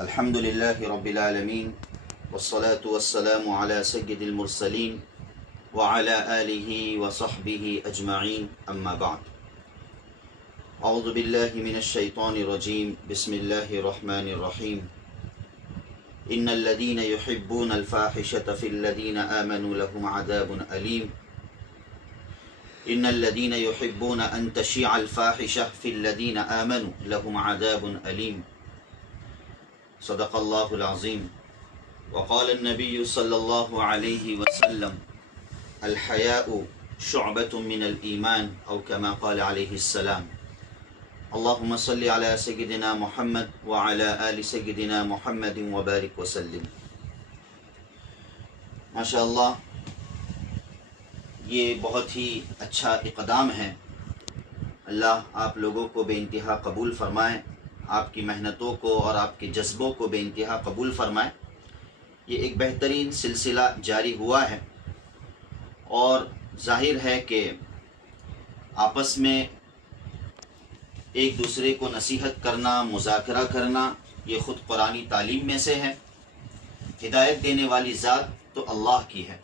الحمد لله رب العالمين والصلاة والسلام على سيد المرسلين وعلى آله وصحبه أجمعين أما بعد. أعوذ بالله من الشيطان الرجيم. بسم الله الرحمن الرحيم. إن الذين يحبون الفاحشة في الذين آمنوا لهم عذاب أليم. إن الذين يحبون أن تشيع الفاحشة في الذين آمنوا لهم عذاب أليم. صدق الله العظيم. وقال النبي صلى الله عليه وسلم الحياء شعبة من الإيمان أو كما قال عليه السلام. اللهم صل على سيدنا محمد وعلى آل سيدنا محمد وبارك وسلم. ماشاءاللہ یہ بہت ہی اچھا اقدام ہے. اللہ آپ لوگوں کو بے انتہا قبول فرمائے، آپ کی محنتوں کو اور آپ کے جذبوں کو بے انتہا قبول فرمائے. یہ ایک بہترین سلسلہ جاری ہوا ہے اور ظاہر ہے کہ آپس میں ایک دوسرے کو نصیحت کرنا، مذاکرہ کرنا یہ خود قرآنی تعلیم میں سے ہے. ہدایت دینے والی ذات تو اللہ کی ہے.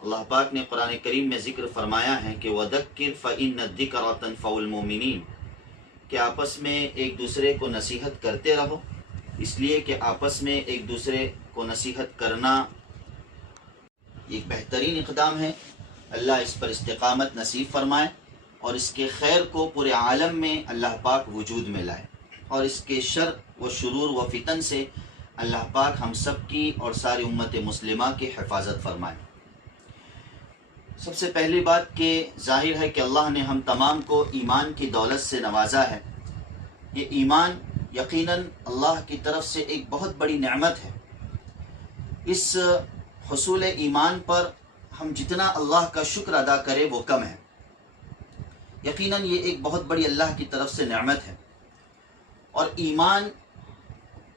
اللہ پاک نے قرآن کریم میں ذکر فرمایا ہے کہ وَذَكِّرْ فَإِنَّ الذِّكْرَ تَنفَعُ الْمُؤْمِنِينَ، کہ آپس میں ایک دوسرے کو نصیحت کرتے رہو، اس لیے کہ آپس میں ایک دوسرے کو نصیحت کرنا ایک بہترین اقدام ہے. اللہ اس پر استقامت نصیب فرمائے اور اس کے خیر کو پورے عالم میں اللہ پاک وجود میں لائے، اور اس کے شر و شرور و فتن سے اللہ پاک ہم سب کی اور ساری امت مسلمہ کی حفاظت فرمائے. سب سے پہلی بات کہ ظاہر ہے کہ اللہ نے ہم تمام کو ایمان کی دولت سے نوازا ہے. یہ ایمان یقیناً اللہ کی طرف سے ایک بہت بڑی نعمت ہے. اس حصول ایمان پر ہم جتنا اللہ کا شکر ادا کرے وہ کم ہے. یقیناً یہ ایک بہت بڑی اللہ کی طرف سے نعمت ہے. اور ایمان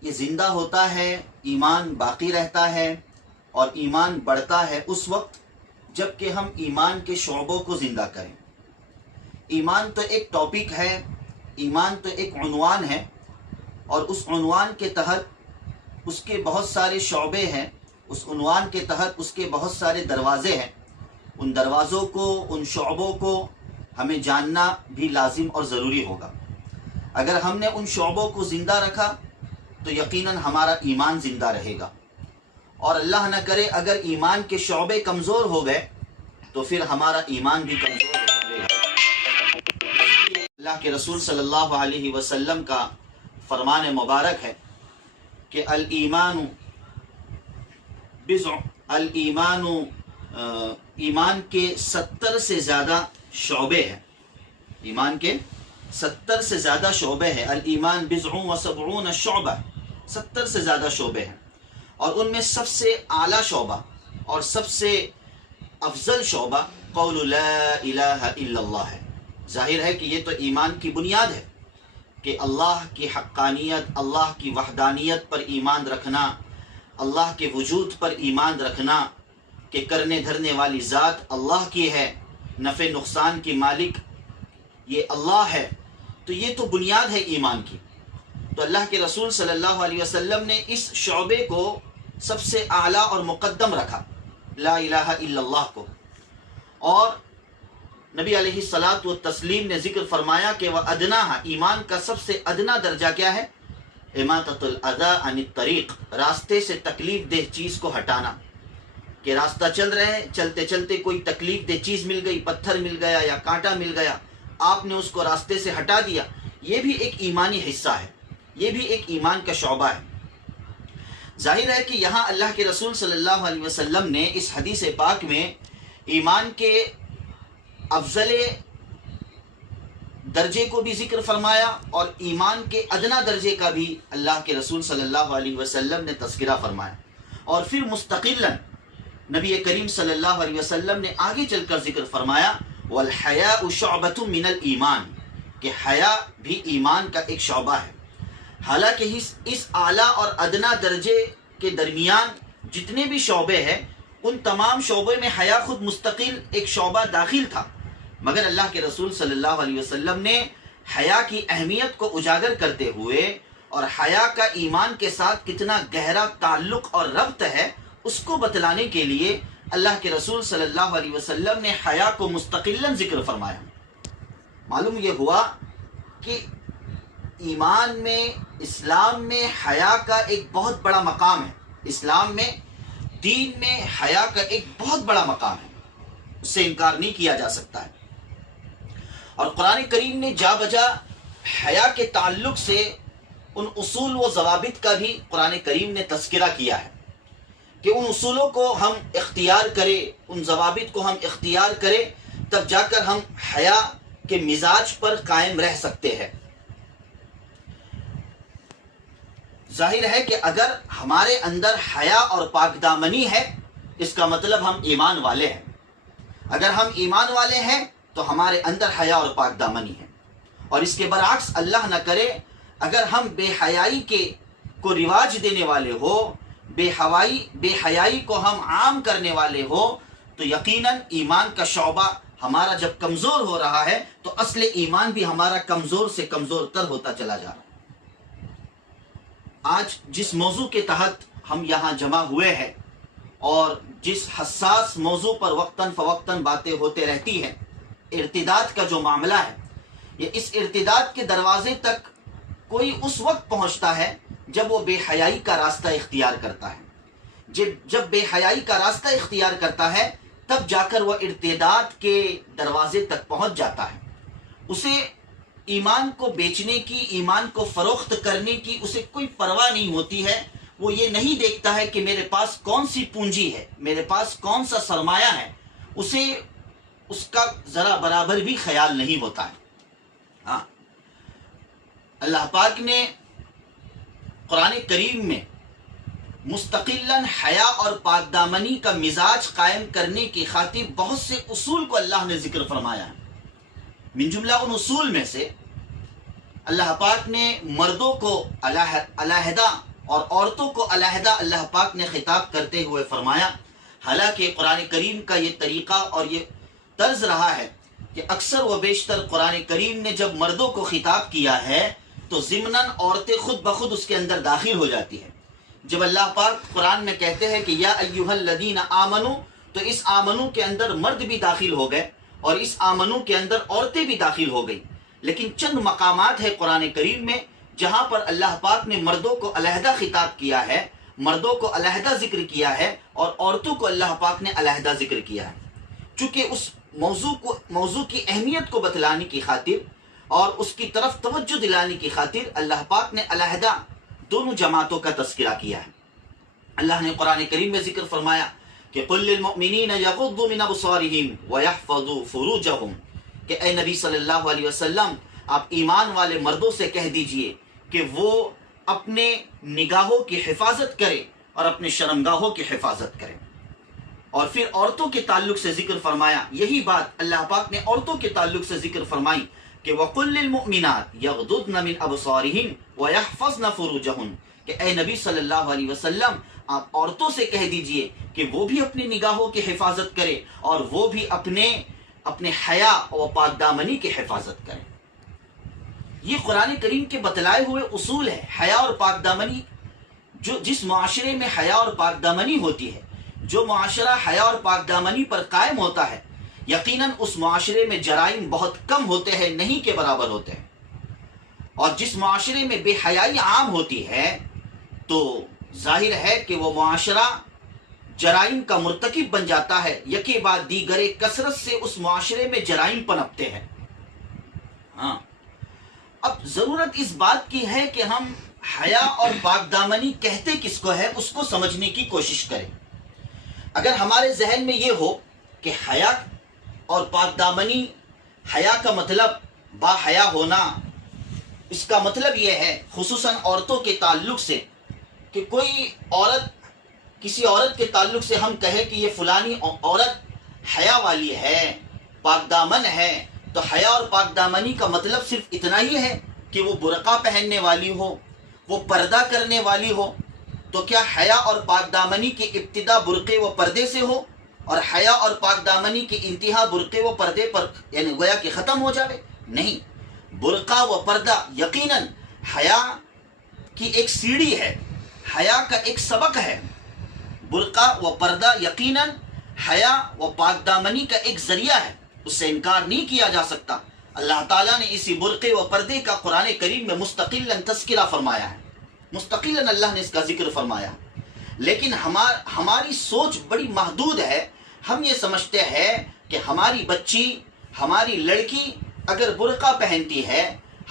یہ زندہ ہوتا ہے، ایمان باقی رہتا ہے اور ایمان بڑھتا ہے اس وقت جب کہ ہم ایمان کے شعبوں کو زندہ کریں. ایمان تو ایک ٹاپک ہے، ایمان تو ایک عنوان ہے، اور اس عنوان کے تحت اس کے بہت سارے شعبے ہیں، اس عنوان کے تحت اس کے بہت سارے دروازے ہیں. ان دروازوں کو، ان شعبوں کو ہمیں جاننا بھی لازم اور ضروری ہوگا. اگر ہم نے ان شعبوں کو زندہ رکھا تو یقیناً ہمارا ایمان زندہ رہے گا، اور اللہ نہ کرے اگر ایمان کے شعبے کمزور ہو گئے تو پھر ہمارا ایمان بھی کمزور ہو جائے گا. اللہ کے رسول صلی اللہ علیہ وسلم کا فرمان مبارک ہے کہ الایمان بضع، ایمان کے 70 سے زیادہ شعبے ہیں. ایمان کے 70 سے زیادہ شعبے ہیں. الایمان بضع و 70 شعبہ، 70 سے زیادہ شعبے ہیں، اور ان میں سب سے اعلیٰ شعبہ اور سب سے افضل شعبہ قول لا الہ الا اللہ ہے. ظاہر ہے کہ یہ تو ایمان کی بنیاد ہے کہ اللہ کی حقانیت، اللہ کی وحدانیت پر ایمان رکھنا، اللہ کے وجود پر ایمان رکھنا کہ کرنے دھرنے والی ذات اللہ کی ہے، نفع نقصان کی مالک یہ اللہ ہے. تو یہ تو بنیاد ہے ایمان کی. تو اللہ کے رسول صلی اللہ علیہ وسلم نے اس شعبے کو سب سے اعلیٰ اور مقدم رکھا، لا الہ الا اللہ کو. اور نبی علیہ الصلاۃ والتسلیم نے ذکر فرمایا کہ وَأَدْنَاهَا، ایمان کا سب سے ادنا درجہ کیا ہے؟ اِمَاطَةُ الْأَذَىٰ عَنِ الطَّرِيقِ، راستے سے تکلیف دہ چیز کو ہٹانا. کہ راستہ چل رہے ہیں، چلتے چلتے کوئی تکلیف دہ چیز مل گئی، پتھر مل گیا یا کانٹا مل گیا، آپ نے اس کو راستے سے ہٹا دیا. یہ بھی ایک ایمانی حصہ ہے، یہ بھی ایک ایمان کا شعبہ ہے. ظاہر ہے کہ یہاں اللہ کے رسول صلی اللہ علیہ وسلم نے اس حدیث پاک میں ایمان کے افضل درجے کو بھی ذکر فرمایا اور ایمان کے ادنا درجے کا بھی اللہ کے رسول صلی اللہ علیہ وسلم نے تذکرہ فرمایا. اور پھر مستقلاً نبی کریم صلی اللہ علیہ وسلم نے آگے چل کر ذکر فرمایا وَالْحَيَاءُ شُعْبَةٌ مِّنَ الْإِيمَانِ، کہ حیا بھی ایمان کا ایک شعبہ ہے. حالانکہ اس اعلیٰ اور ادنا درجے کے درمیان جتنے بھی شعبے ہیں ان تمام شعبے میں حیا خود مستقل ایک شعبہ داخل تھا، مگر اللہ کے رسول صلی اللہ علیہ وسلم نے حیا کی اہمیت کو اجاگر کرتے ہوئے اور حیا کا ایمان کے ساتھ کتنا گہرا تعلق اور ربط ہے، اس کو بتلانے کے لیے اللہ کے رسول صلی اللہ علیہ وسلم نے حیا کو مستقلاً ذکر فرمایا۔ معلوم یہ ہوا کہ ایمان میں، اسلام میں حیا کا ایک بہت بڑا مقام ہے۔ اسلام میں، دین میں حیا کا ایک بہت بڑا مقام ہے، اس سے انکار نہیں کیا جا سکتا ہے۔ اور قرآن کریم نے جا بجا حیا کے تعلق سے ان اصول و ضوابط کا بھی قرآن کریم نے تذکرہ کیا ہے کہ ان اصولوں کو ہم اختیار کریں، ان ضوابط کو ہم اختیار کریں، تب جا کر ہم حیا کے مزاج پر قائم رہ سکتے ہیں۔ ظاہر ہے کہ اگر ہمارے اندر حیا اور پاک دامنی ہے، اس کا مطلب ہم ایمان والے ہیں۔ اگر ہم ایمان والے ہیں تو ہمارے اندر حیا اور پاک دامنی ہے۔ اور اس کے برعکس اللہ نہ کرے اگر ہم بے حیائی کو رواج دینے والے ہو، بے حیائی کو ہم عام کرنے والے ہو، تو یقیناً ایمان کا شعبہ ہمارا جب کمزور ہو رہا ہے تو اصل ایمان بھی ہمارا کمزور سے کمزور تر ہوتا چلا جا رہا ہے۔ آج جس موضوع کے تحت ہم یہاں جمع ہوئے ہیں اور جس حساس موضوع پر وقتاً فوقتاً باتیں ہوتے رہتی ہیں، ارتداد کا جو معاملہ ہے، یہ اس ارتداد کے دروازے تک کوئی اس وقت پہنچتا ہے جب وہ بے حیائی کا راستہ اختیار کرتا ہے۔ جب بے حیائی کا راستہ اختیار کرتا ہے تب جا کر وہ ارتداد کے دروازے تک پہنچ جاتا ہے۔ اسے ایمان کو بیچنے کی، ایمان کو فروخت کرنے کی اسے کوئی پرواہ نہیں ہوتی ہے۔ وہ یہ نہیں دیکھتا ہے کہ میرے پاس کون سی پونجی ہے، میرے پاس کون سا سرمایہ ہے، اسے اس کا ذرا برابر بھی خیال نہیں ہوتا ہے۔ ہاں، اللہ پاک نے قرآن کریم میں مستقلاً حیا اور پاک دامنی کا مزاج قائم کرنے کی خاطر بہت سے اصول کو اللہ نے ذکر فرمایا ہے۔ من جملہ ان اصول میں سے اللہ پاک نے مردوں کو علیحدہ اور عورتوں کو علیحدہ اللہ پاک نے خطاب کرتے ہوئے فرمایا۔ حالانکہ قرآن کریم کا یہ طریقہ اور یہ طرز رہا ہے کہ اکثر و بیشتر قرآن کریم نے جب مردوں کو خطاب کیا ہے تو ضمناً عورتیں خود بخود اس کے اندر داخل ہو جاتی ہیں۔ جب اللہ پاک قرآن میں کہتے ہیں کہ یا ایھا الذین آمنو، تو اس آمنو کے اندر مرد بھی داخل ہو گئے اور اس آمنو کے اندر عورتیں بھی داخل ہو گئی۔ لیکن چند مقامات ہے قرآن کریم میں جہاں پر اللہ پاک نے مردوں کو علیحدہ خطاب کیا ہے، مردوں کو علیحدہ ذکر کیا ہے، اور عورتوں کو اللہ پاک نے علیحدہ ذکر کیا ہے۔ چونکہ اس موضوع کی اہمیت کو بتلانے کی خاطر اور اس کی طرف توجہ دلانے کی خاطر اللہ پاک نے علیحدہ دونوں جماعتوں کا تذکرہ کیا ہے۔ اللہ نے قرآن کریم میں ذکر فرمایا کہ قل للمؤمنین یغضوا من ابصارہم ویحفظوا فروجہم، کہ اے نبی صلی اللہ علیہ وسلم آپ ایمان والے مردوں سے کہہ دیجئے کہ وہ اپنے نگاہوں کی حفاظت کریں اور اپنے شرمگاہوں کی حفاظت کریں۔ اور پھر عورتوں کے تعلق سے ذکر فرمایا، یہی بات اللہ پاک نے عورتوں کے تعلق سے ذکر فرمائی کہ وَقُلْ لِلْمُؤْمِنَاتِ يَغْضُضْنَ مِنْ أَبْصَارِهِنْ وَيَحْفَظْنَ فُرُوجَهُنْ، کہ اے نبی صلی اللہ علیہ وسلم آپ عورتوں سے کہہ دیجئے کہ وہ بھی اپنی نگاہوں کی حفاظت کرے اور وہ بھی اپنے حیا اور پاک دامنی کی حفاظت کرے۔ یہ قرآن کریم کے بتلائے ہوئے اصول ہے۔ حیا اور پاک دامنی، جس معاشرے میں حیا اور پاک دامنی ہوتی ہے، جو معاشرہ حیا اور پاک دامنی پر قائم ہوتا ہے، یقیناً اس معاشرے میں جرائم بہت کم ہوتے ہیں، نہیں کے برابر ہوتے ہیں۔ اور جس معاشرے میں بے حیائی عام ہوتی ہے تو ظاہر ہے کہ وہ معاشرہ جرائم کا مرتکب بن جاتا ہے، یکے بعد دیگرے کثرت سے اس معاشرے میں جرائم پنپتے ہیں۔ ہاں، اب ضرورت اس بات کی ہے کہ ہم حیا اور پاک دامنی کہتے کس کو ہے اس کو سمجھنے کی کوشش کریں۔ اگر ہمارے ذہن میں یہ ہو کہ حیا اور پاک دامنی، حیا کا مطلب با حیا ہونا، اس کا مطلب یہ ہے خصوصاً عورتوں کے تعلق سے کہ کوئی عورت، کسی عورت کے تعلق سے ہم کہیں کہ یہ فلانی عورت حیا والی ہے، پاک دامن ہے، تو حیا اور پاک دامنی کا مطلب صرف اتنا ہی ہے کہ وہ برقع پہننے والی ہو، وہ پردہ کرنے والی ہو؟ تو کیا حیا اور پاک دامنی کی ابتدا برقعے و پردے سے ہو اور حیا اور پاک دامنی کی انتہا برقعے و پردے پر یعنی گویا کہ ختم ہو جائے؟ نہیں، برقع و پردہ یقیناً حیا کی ایک سیڑھی ہے، حیا کا ایک سبق ہے. برقع و پردہ یقیناً حیا و پاک دامنی کا ایک ذریعہ ہے، اس سے انکار نہیں کیا جا سکتا. اللہ تعالیٰ نے اسی برقع و پردے کا قرآن کریم میں مستقلاً تذکرہ فرمایا ہے، مستقلاً اللہ نے اس کا ذکر فرمایا. لیکن ہماری سوچ بڑی محدود ہے. ہم یہ سمجھتے ہیں کہ ہماری بچی، ہماری لڑکی اگر برقع پہنتی ہے،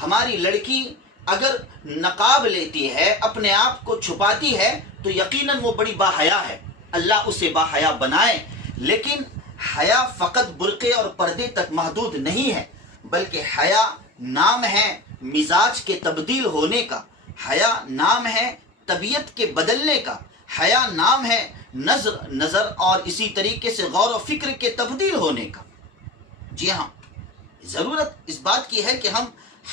ہماری لڑکی اگر نقاب لیتی ہے، اپنے آپ کو چھپاتی ہے، تو یقیناً وہ بڑی باحیا ہے. اللہ اسے باحیا بنائے. لیکن حیا فقط برقعے اور پردے تک محدود نہیں ہے، بلکہ حیا نام ہے مزاج کے تبدیل ہونے کا، حیا نام ہے طبیعت کے بدلنے کا، حیا نام ہے نظر اور اسی طریقے سے غور و فکر کے تبدیل ہونے کا. جی ہاں، ضرورت اس بات کی ہے کہ ہم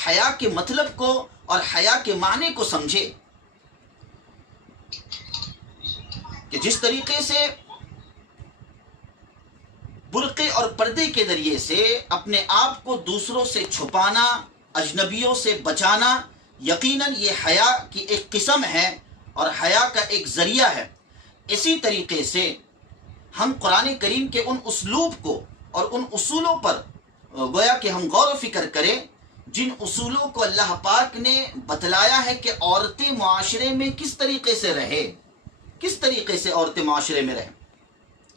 حیا کے مطلب کو اور حیا کے معنی کو سمجھے، کہ جس طریقے سے برقعے اور پردے کے ذریعے سے اپنے آپ کو دوسروں سے چھپانا، اجنبیوں سے بچانا، یقیناً یہ حیا کی ایک قسم ہے اور حیا کا ایک ذریعہ ہے. اسی طریقے سے ہم قرآن کریم کے ان اسلوب کو اور ان اصولوں پر گویا کہ ہم غور و فکر کریں، جن اصولوں کو اللہ پاک نے بتلایا ہے کہ عورتیں معاشرے میں کس طریقے سے رہے، کس طریقے سے عورتیں معاشرے میں رہیں.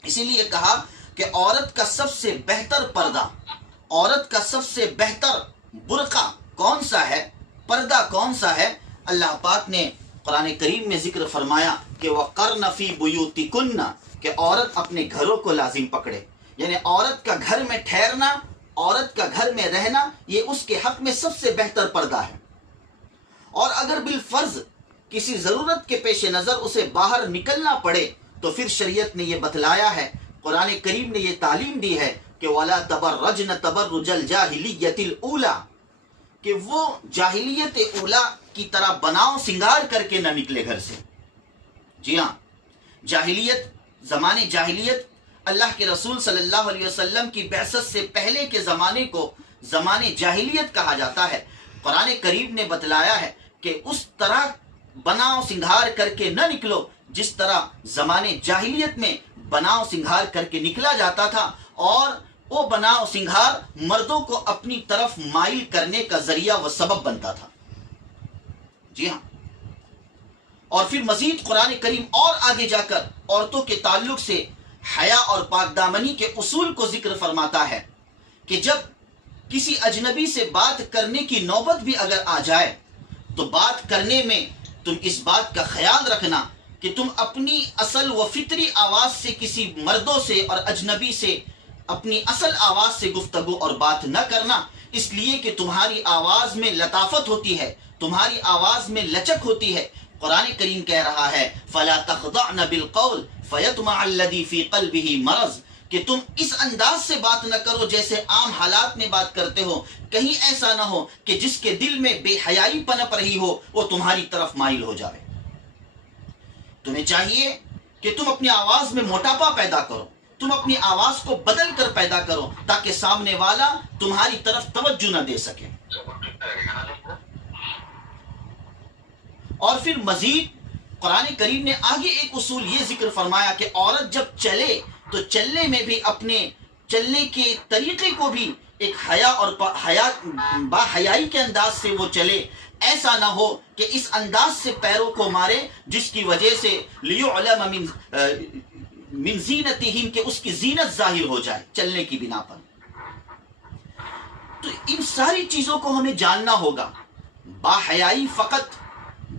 اسی لیے کہا کہ عورت کا سب سے بہتر پردہ، عورت کا سب سے بہتر برقع کون سا ہے، پردہ کون سا ہے. اللہ پاک نے قرآن کریم میں ذکر فرمایا کہ وَقَرْنَ فِي بُيُوتِكُنَّ، کہ عورت اپنے گھروں کو لازم پکڑے. یعنی عورت کا گھر میں ٹھہرنا، عورت کا گھر میں رہنا، یہ اس کے حق میں سب سے بہتر پردہ ہے. اور اگر بالفرض کسی ضرورت کے پیش نظر اسے باہر نکلنا پڑے تو پھر شریعت نے یہ بتلایا ہے، قرآن کریم نے یہ تعلیم دی ہے کہ وَلَا تَبَرَّجْنَ تَبَرُّجَ الْجَاهِلِيَّةِ الْأُولَى، کہ وہ جاہلیت اولا کی طرح بناؤ سنگار کر کے نہ نکلے گھر سے. جی ہاں، جاہلیت، زمانے جاہلیت، اللہ کے رسول صلی اللہ علیہ وسلم کی بعثت سے پہلے کے زمانے کو زمانے جاہلیت کہا جاتا ہے. قرآن کریم نے بتلایا ہے کہ اس طرح بناؤ سنگھار کر کے نہ نکلو جس طرح زمانے جاہلیت میں بناؤ سنگھار کر کے نکلا جاتا تھا، اور وہ بناؤ سنگھار مردوں کو اپنی طرف مائل کرنے کا ذریعہ و سبب بنتا تھا. جی ہاں، اور پھر مزید قرآن کریم اور آگے جا کر عورتوں کے تعلق سے حیا اور پاک دامنی کے اصول کو ذکر فرماتا ہے کہ جب کسی اجنبی سے بات کرنے کی نوبت بھی اگر آ جائے تو بات کرنے میں تم اس بات کا خیال رکھنا کہ تم اپنی اصل و فطری آواز سے کسی مردوں سے اور اجنبی سے اپنی اصل آواز سے گفتگو اور بات نہ کرنا، اس لیے کہ تمہاری آواز میں لطافت ہوتی ہے، تمہاری آواز میں لچک ہوتی ہے. قرآن کریم کہہ رہا ہے فَلَا تَخْضَعْنَ بِالْقَوْلِ فَيَطْمَعَ الَّذِي فِي قَلْبِهِ مَرَضٌ، کہ تم اس انداز سے بات نہ کرو جیسے عام حالات میں بات کرتے ہو، کہیں ایسا نہ ہو کہ جس کے دل میں بے حیائی پنپ رہی ہو وہ تمہاری طرف مائل ہو جائے. تمہیں چاہیے کہ تم اپنی آواز میں موٹاپا پیدا کرو، تم اپنی آواز کو بدل کر پیدا کرو تاکہ سامنے والا تمہاری طرف توجہ نہ دے سکے. اور پھر مزید قرآن کریم نے آگے ایک اصول یہ ذکر فرمایا کہ عورت جب چلے تو چلنے میں بھی اپنے چلنے کے طریقے کو بھی ایک حیا اور با حیائی کے انداز سے وہ چلے. ایسا نہ ہو کہ اس انداز سے پیروں کو مارے جس کی وجہ سے لِيُعْلَمَ مِنْ زِينَتِهِمْ، کہ اس کی زینت ظاہر ہو جائے چلنے کی بنا پر. تو ان ساری چیزوں کو ہمیں جاننا ہوگا. با حیائی فقط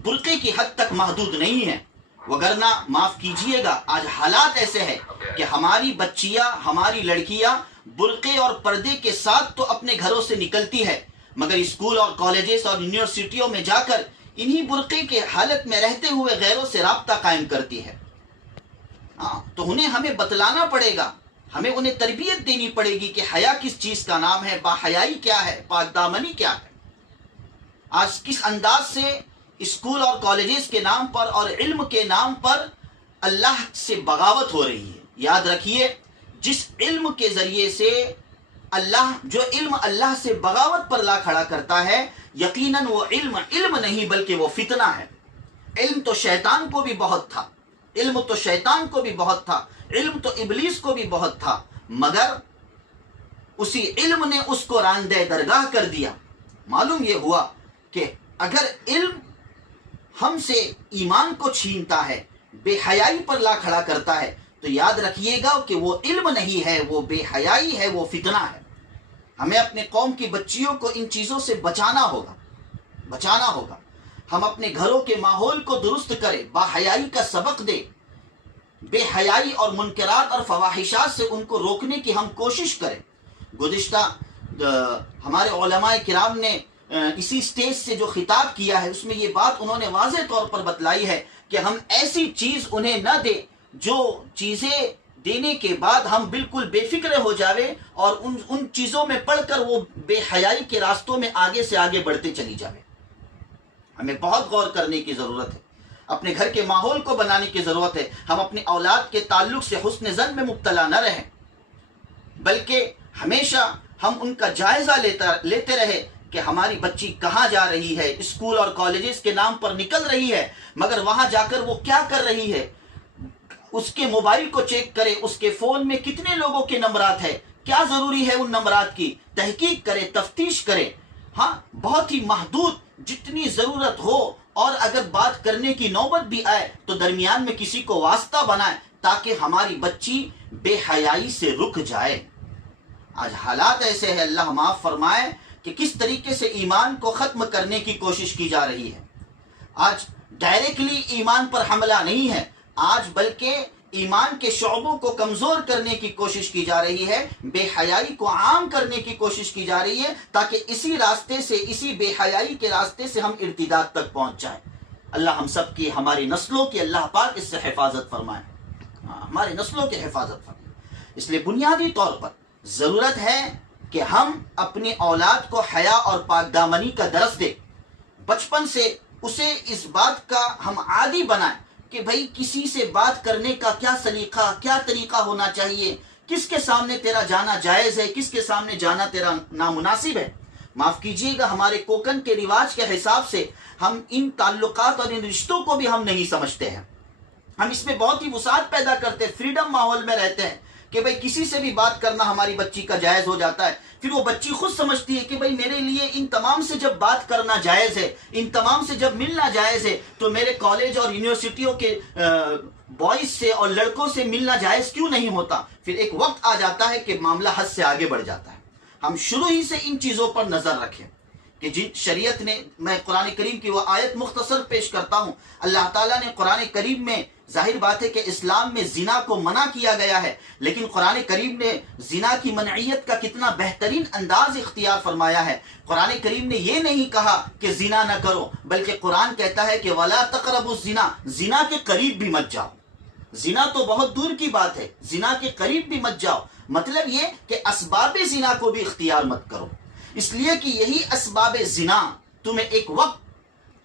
برقعے کی حد تک محدود نہیں ہے، وگرنہ معاف کیجئے گا آج حالات ایسے ہیں کہ ہماری بچیاں، ہماری لڑکیاں برقعے اور پردے کے ساتھ تو اپنے گھروں سے نکلتی ہے، مگر اسکول اور کالجز اور یونیورسٹیوں میں جا کر انہی برقعے کے حالت میں رہتے ہوئے غیروں سے رابطہ قائم کرتی ہے. ہاں، تو انہیں ہمیں بتلانا پڑے گا، ہمیں انہیں تربیت دینی پڑے گی کہ حیا کس چیز کا نام ہے، با حیائی کیا ہے، پاک دامنی کیا ہے. آج کس انداز سے اسکول اور کالجز کے نام پر اور علم کے نام پر اللہ سے بغاوت ہو رہی ہے. یاد رکھیے، جس علم کے ذریعے سے جو علم اللہ سے بغاوت پر لا کھڑا کرتا ہے، یقیناً وہ علم نہیں بلکہ وہ فتنہ ہے. علم تو شیطان کو بھی بہت تھا، علم تو شیطان کو بھی بہت تھا، علم تو ابلیس کو بھی بہت تھا، مگر اسی علم نے اس کو راندہ درگاہ کر دیا۔ معلوم یہ ہوا کہ اگر علم ہم سے ایمان کو چھینتا ہے، بے حیائی پر لا کھڑا کرتا ہے، تو یاد رکھیے گا کہ وہ علم نہیں ہے، وہ بے حیائی ہے، وہ فتنہ ہے۔ ہمیں اپنے قوم کی بچیوں کو ان چیزوں سے بچانا ہوگا، بچانا ہوگا۔ ہم اپنے گھروں کے ماحول کو درست کریں، با حیائی کا سبق دیں، بے حیائی اور منکرات اور فواحشات سے ان کو روکنے کی ہم کوشش کریں۔ گزشتہ ہمارے علماء کرام نے اسی سٹیج سے جو خطاب کیا ہے، اس میں یہ بات انہوں نے واضح طور پر بتلائی ہے کہ ہم ایسی چیز انہیں نہ دیں جو چیزیں دینے کے بعد ہم بالکل بے فکر ہو جاوے اور ان چیزوں میں پڑھ کر وہ بے حیائی کے راستوں میں آگے سے آگے بڑھتے چلی جاوے۔ ہمیں بہت غور کرنے کی ضرورت ہے، اپنے گھر کے ماحول کو بنانے کی ضرورت ہے۔ ہم اپنے اولاد کے تعلق سے حسن ظن میں مبتلا نہ رہیں، بلکہ ہمیشہ ہم ان کا جائزہ لیتے رہے کہ ہماری بچی کہاں جا رہی ہے، اسکول اور کالجز کے نام پر نکل رہی ہے، مگر وہاں جا کر وہ کیا کر رہی ہے، اس کے موبائل کو چیک کرے، اس کے فون میں کتنے لوگوں کے نمبرات ہے، کیا ضروری ہے ان نمبرات کی، تحقیق کرے، تفتیش کرے۔ ہاں، بہت ہی محدود جتنی ضرورت ہو، اور اگر بات کرنے کی نوبت بھی آئے تو درمیان میں کسی کو واسطہ بنائے تاکہ ہماری بچی بے حیائی سے رک جائے۔ آج حالات ایسے ہیں، اللہ معاف فرمائے، کہ کس طریقے سے ایمان کو ختم کرنے کی کوشش کی جا رہی ہے۔ آج ڈائریکٹلی ایمان پر حملہ نہیں ہے، آج بلکہ ایمان کے شعبوں کو کمزور کرنے کی کوشش کی جا رہی ہے، بے حیائی کو عام کرنے کی کوشش کی جا رہی ہے، تاکہ اسی راستے سے، اسی بے حیائی کے راستے سے ہم ارتداد تک پہنچ جائیں۔ اللہ ہم سب کی، ہماری نسلوں کی اللہ پاک اس سے حفاظت فرمائے، ہماری نسلوں کی حفاظت فرمائے۔ اس لیے بنیادی طور پر ضرورت ہے کہ ہم اپنی اولاد کو حیا اور پاک دامنی کا درس دیں، بچپن سے اسے اس بات کا ہم عادی بنائیں کہ بھئی کسی سے بات کرنے کا کیا سلیقہ، کیا طریقہ ہونا چاہیے، کس کے سامنے تیرا جانا جائز ہے، کس کے سامنے جانا تیرا نامناسب ہے۔ معاف کیجیے گا، ہمارے کوکن کے رواج کے حساب سے ہم ان تعلقات اور ان رشتوں کو بھی ہم نہیں سمجھتے ہیں۔ ہم اس میں بہت ہی وسعت پیدا کرتے ہیں، فریڈم ماحول میں رہتے ہیں کہ بھئی کسی سے بھی بات کرنا ہماری بچی کا جائز ہو جاتا ہے۔ پھر وہ بچی خود سمجھتی ہے کہ بھئی میرے لیے ان تمام سے جب بات کرنا جائز ہے، ان تمام سے جب ملنا جائز ہے، تو میرے کالج اور یونیورسٹیوں کے بوائز سے اور لڑکوں سے ملنا جائز کیوں نہیں ہوتا؟ پھر ایک وقت آ جاتا ہے کہ معاملہ حد سے آگے بڑھ جاتا ہے۔ ہم شروع ہی سے ان چیزوں پر نظر رکھیں کہ جن شریعت نے، میں قرآن کریم کی وہ آیت مختصر پیش کرتا ہوں۔ اللہ تعالیٰ نے قرآن کریم میں، ظاہر بات ہے کہ اسلام میں زنا کو منع کیا گیا ہے، لیکن قرآن کریم نے زنا کی منعیت کا کتنا بہترین انداز اختیار فرمایا ہے۔ قرآن کریم نے یہ نہیں کہا کہ زنا نہ کرو، بلکہ قرآن کہتا ہے کہ وَلَا تَقْرَبُوا الزِّنَا، زنا کے قریب بھی مت جاؤ۔ زنا تو بہت دور کی بات ہے، زنا کے قریب بھی مت جاؤ، مطلب یہ کہ اسباب زنا کو بھی اختیار مت کرو، اس لیے کہ یہی اسباب زنا تمہیں ایک وقت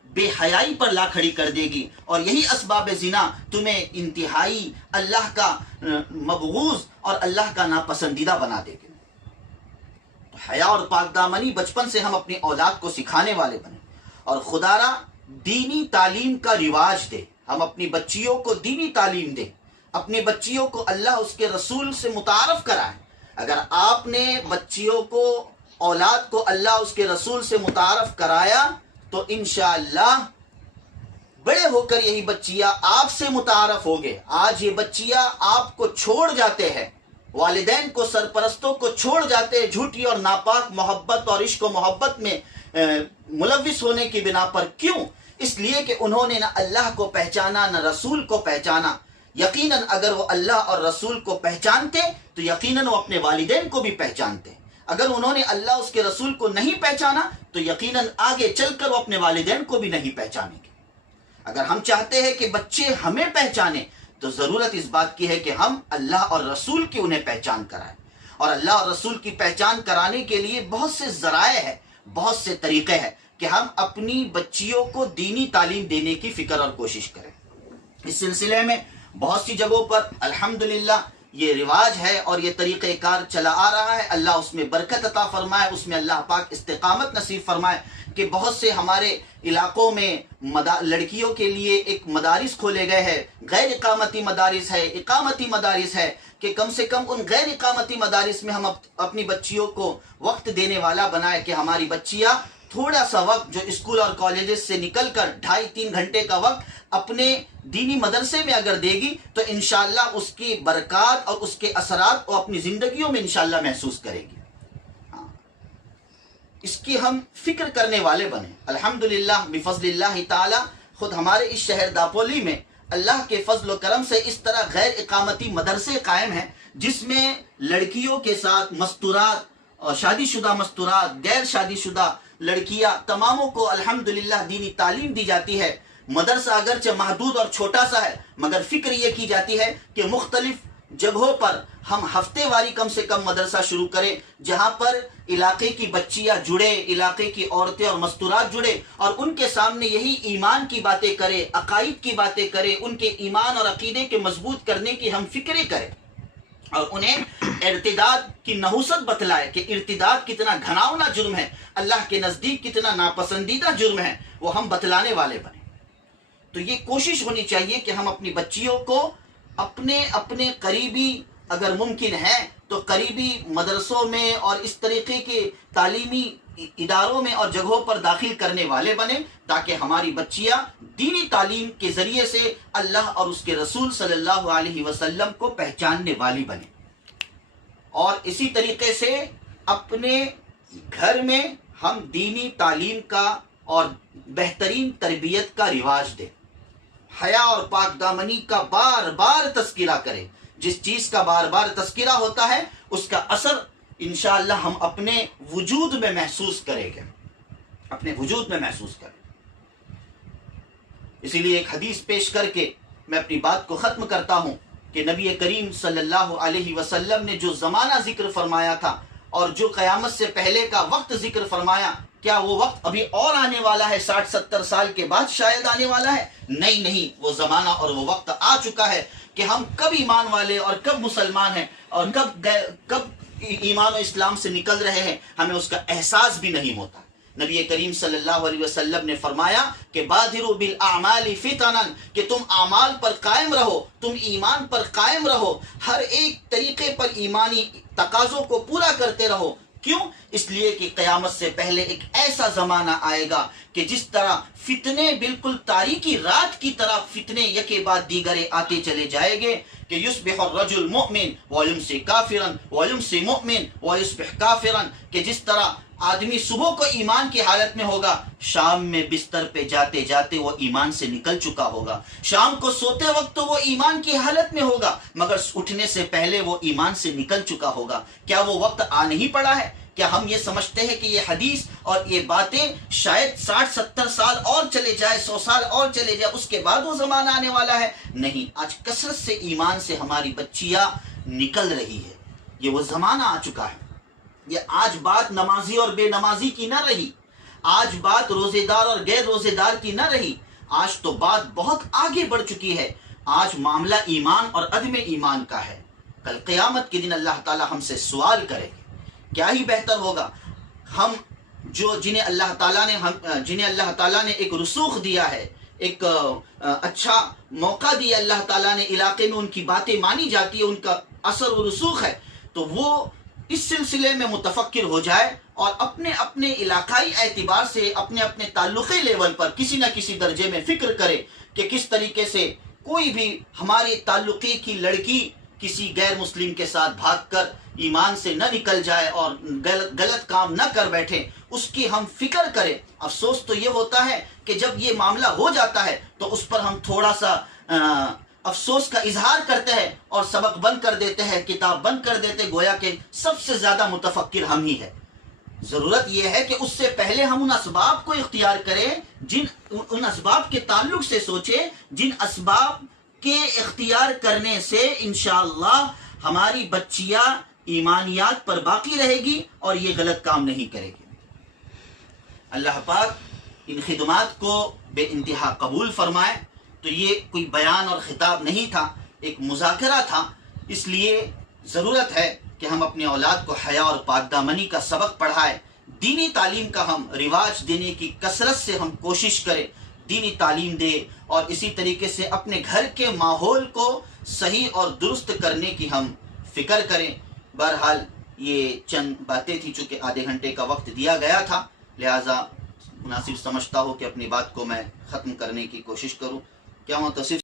بے حیائی پر لا کھڑی کر دے گی، اور یہی اسباب زنا تمہیں انتہائی اللہ کا مبغوض اور اللہ کا ناپسندیدہ بنا دے گی۔ حیا اور پاک دامنی بچپن سے ہم اپنی اولاد کو سکھانے والے بنیں، اور خدارا دینی تعلیم کا رواج دے۔ ہم اپنی بچیوں کو دینی تعلیم دیں، اپنی بچیوں کو اللہ اس کے رسول سے متعارف کرائیں۔ اگر آپ نے بچیوں کو، اولاد کو اللہ اس کے رسول سے متعارف کرایا تو انشاءاللہ بڑے ہو کر یہی بچیاں آپ سے متعارف ہوگے۔ آج یہ بچیاں آپ کو چھوڑ جاتے ہیں، والدین کو، سرپرستوں کو چھوڑ جاتے ہیں، جھوٹی اور ناپاک محبت اور عشق و محبت میں ملوث ہونے کی بنا پر۔ کیوں؟ اس لیے کہ انہوں نے نہ اللہ کو پہچانا، نہ رسول کو پہچانا۔ یقیناً اگر وہ اللہ اور رسول کو پہچانتے تو یقیناً وہ اپنے والدین کو بھی پہچانتے۔ اگر انہوں نے اللہ اس کے رسول کو نہیں پہچانا تو یقیناً آگے چل کر وہ اپنے والدین کو بھی نہیں پہچانیں گے۔ اگر ہم چاہتے ہیں کہ بچے ہمیں پہچانیں تو ضرورت اس بات کی ہے کہ ہم اللہ اور رسول کی انہیں پہچان کرائیں، اور اللہ اور رسول کی پہچان کرانے کے لیے بہت سے ذرائع ہیں، بہت سے طریقے ہیں کہ ہم اپنی بچیوں کو دینی تعلیم دینے کی فکر اور کوشش کریں۔ اس سلسلے میں بہت سی جگہوں پر الحمدللہ یہ رواج ہے اور یہ طریقہ کار چلا آ رہا ہے، اللہ اس میں برکت عطا فرمائے، اس میں اللہ پاک استقامت نصیب فرمائے کہ بہت سے ہمارے علاقوں میں لڑکیوں کے لیے ایک مدارس کھولے گئے ہیں، غیر اقامتی مدارس ہے، اقامتی مدارس ہے، کہ کم سے کم ان غیر اقامتی مدارس میں ہم اپنی بچیوں کو وقت دینے والا بنائے کہ ہماری بچیاں تھوڑا سا وقت جو اسکول اور کالجز سے نکل کر 2.5-3 گھنٹے کا وقت اپنے دینی مدرسے میں اگر دے گی تو انشاءاللہ اس کی برکات اور اس کے اثرات وہ اپنی زندگیوں میں انشاءاللہ محسوس کرے گی۔ اس کی ہم فکر کرنے والے بنیں۔ الحمدللہ بفضل اللہ تعالی خود ہمارے اس شہر داپولی میں اللہ کے فضل و کرم سے اس طرح غیر اقامتی مدرسے قائم ہیں جس میں لڑکیوں کے ساتھ مستورات اور شادی شدہ مستورات، غیر شادی شدہ لڑکیاں، تماموں کو الحمدللہ دینی تعلیم دی جاتی ہے۔ مدرسہ اگرچہ محدود اور چھوٹا سا ہے مگر فکر یہ کی جاتی ہے کہ مختلف جگہوں پر ہم ہفتے واری کم سے کم مدرسہ شروع کریں جہاں پر علاقے کی بچیاں جڑے، علاقے کی عورتیں اور مستورات جڑے اور ان کے سامنے یہی ایمان کی باتیں کرے، عقائد کی باتیں کرے، ان کے ایمان اور عقیدے کے مضبوط کرنے کی ہم فکریں کریں اور انہیں ارتداد کی نحوست بتلائے کہ ارتداد کتنا گھناؤنا جرم ہے، اللہ کے نزدیک کتنا ناپسندیدہ جرم ہے، وہ ہم بتلانے والے بنیں۔ تو یہ کوشش ہونی چاہیے کہ ہم اپنی بچیوں کو اپنے قریبی اگر ممکن ہے تو قریبی مدرسوں میں اور اس طریقے کے تعلیمی اداروں میں اور جگہوں پر داخل کرنے والے بنیں تاکہ ہماری بچیاں دینی تعلیم کے ذریعے سے اللہ اور اس کے رسول صلی اللہ علیہ وسلم کو پہچاننے والی بنیں۔ اور اسی طریقے سے اپنے گھر میں ہم دینی تعلیم کا اور بہترین تربیت کا رواج دیں، حیا اور پاک دامنی کا بار بار تذکرہ کریں۔ جس چیز کا بار بار تذکرہ ہوتا ہے اس کا اثر انشاءاللہ ہم اپنے وجود میں محسوس کریں گے، اپنے وجود میں محسوس کریں۔ اسی لیے ایک حدیث پیش کر کے میں اپنی بات کو ختم کرتا ہوں کہ نبی کریم صلی اللہ علیہ وسلم نے جو زمانہ ذکر فرمایا تھا اور جو قیامت سے پہلے کا وقت ذکر فرمایا، کیا وہ وقت ابھی اور آنے والا ہے؟ 60-70 سال کے بعد شاید آنے والا ہے؟ نہیں، وہ زمانہ اور وہ وقت آ چکا ہے کہ ہم کب ایمان والے اور کب مسلمان ہیں اور کب ایمان و اسلام سے نکل رہے ہیں ہمیں اس کا احساس بھی نہیں ہوتا۔ نبی کریم صلی اللہ علیہ وسلم نے فرمایا کہ بادروا بالاعمال فتنا، کہ تم اعمال پر قائم رہو، تم ایمان پر قائم رہو، ہر ایک طریقے پر ایمانی تقاضوں کو پورا کرتے رہو۔ کیوں؟ اس لیے کہ قیامت سے پہلے ایک ایسا زمانہ آئے گا کہ جس طرح فتنے بالکل تاریکی رات کی طرح فتنے یکے بعد دیگرے آتے چلے جائیں گے کہ یصبح الرجل مؤمن ویمسی کافرا ویمسی مؤمن ویصبح کافرا، کہ جس طرح آدمی صبح کو ایمان کی حالت میں ہوگا، شام میں بستر پہ جاتے جاتے وہ ایمان سے نکل چکا ہوگا، شام کو سوتے وقت تو وہ ایمان کی حالت میں ہوگا مگر اٹھنے سے پہلے وہ ایمان سے نکل چکا ہوگا۔ کیا وہ وقت آ نہیں پڑا ہے؟ کیا ہم یہ سمجھتے ہیں کہ یہ حدیث اور یہ باتیں شاید 60-70 سال اور چلے جائے، 100 سال اور چلے جائے اس کے بعد وہ زمانہ آنے والا ہے؟ نہیں، آج کثرت سے ایمان سے ہماری بچیاں نکل رہی ہے، یہ وہ زمانہ آ چکا ہے۔ یہ آج بات نمازی اور بے نمازی کی نہ رہی، آج بات روزے دار اور غیر روزے دار کی نہ رہی، آج تو بات بہت آگے بڑھ چکی ہے۔ آج معاملہ ایمان اور عدم ایمان کا ہے۔ کل قیامت کے دن اللہ تعالی ہم سے سوال کرے گا۔ کیا ہی بہتر ہوگا ہم جنہیں اللہ تعالیٰ نے ایک رسوخ دیا ہے، ایک اچھا موقع دیا اللہ تعالیٰ نے، علاقے میں ان کی باتیں مانی جاتی ہے، ان کا اثر و رسوخ ہے، تو وہ اس سلسلے میں متفکر ہو جائے اور اپنے علاقائی اعتبار سے اپنے تعلقی لیول پر کسی نہ کسی درجے میں فکر کرے کہ کس طریقے سے کوئی بھی ہماری تعلقی کی لڑکی کسی غیر مسلم کے ساتھ بھاگ کر ایمان سے نہ نکل جائے اور غلط کام نہ کر بیٹھے، اس کی ہم فکر کریں۔ افسوس تو یہ ہوتا ہے کہ جب یہ معاملہ ہو جاتا ہے تو اس پر ہم تھوڑا سا افسوس کا اظہار کرتے ہیں اور سبق بند کر دیتے ہیں، کتاب بند کر دیتے، گویا کہ سب سے زیادہ متفکر ہم ہی ہے۔ ضرورت یہ ہے کہ اس سے پہلے ہم ان اسباب کو اختیار کریں، ان اسباب کے تعلق سے سوچیں جن اسباب کے اختیار کرنے سے انشاءاللہ ہماری بچیاں ایمانیات پر باقی رہے گی اور یہ غلط کام نہیں کرے گی۔ اللہ پاک ان خدمات کو بے انتہا قبول فرمائے۔ تو یہ کوئی بیان اور خطاب نہیں تھا، ایک مذاکرہ تھا۔ اس لیے ضرورت ہے کہ ہم اپنے اولاد کو حیا اور پاکدامنی کا سبق پڑھائیں، دینی تعلیم کا ہم رواج دینے کی کثرت سے ہم کوشش کریں، دینی تعلیم دیں، اور اسی طریقے سے اپنے گھر کے ماحول کو صحیح اور درست کرنے کی ہم فکر کریں۔ بہرحال یہ چند باتیں تھیں، چونکہ آدھے گھنٹے کا وقت دیا گیا تھا، لہٰذا مناسب سمجھتا ہوں کہ اپنی بات کو میں ختم کرنے کی کوشش کروں۔ کیا متصف